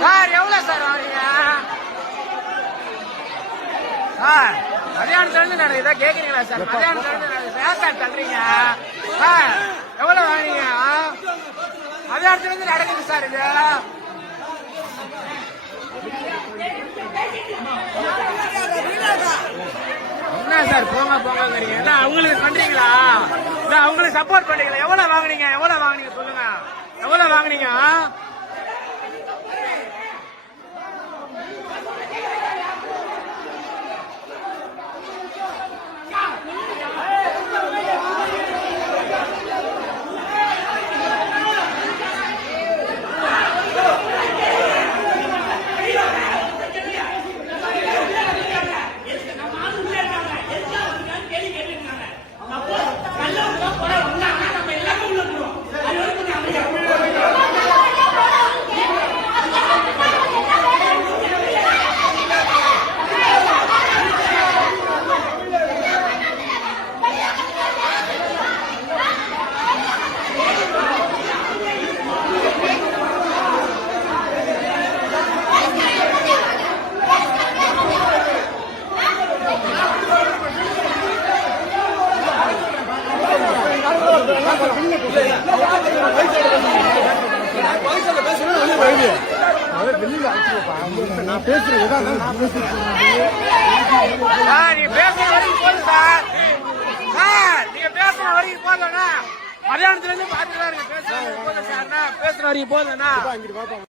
Sir எவ்வளவு sir வாங்குறீங்க sir? மதியானத்துல இருந்து நடக்குதா கேக்குறீங்களா சார்? மதியானத்துல இருந்து ஏன் சார் தள்ளுறீங்க சார்? எவ்வளவு வாங்குறீங்க? மதியானத்துல இருந்து நடக்குது சார் இது. என்ன சார் போங்க போங்க என்ன அவங்களுக்கு பண்றீங்களா? இல்ல அவங்களுக்கு சப்போர்ட் பண்றீங்களா? எவ்வளவு வாங்குனீங்க? எவ்வளவு வாங்குனீங்க சொல்லுங்க. எவ்வளவு வாங்குனீங்க? நான் பேசுறேன் நீ பேசுற வரைக்கும் போதும் சார். நீங்க பேசுற வரைக்கும் போதும்னா மதியானத்துல இருந்து பாத்துட்டு தான் இருக்கு. பேசுற வரைக்கும் போதும் சார். பேசுற வரைக்கும் போதும்னா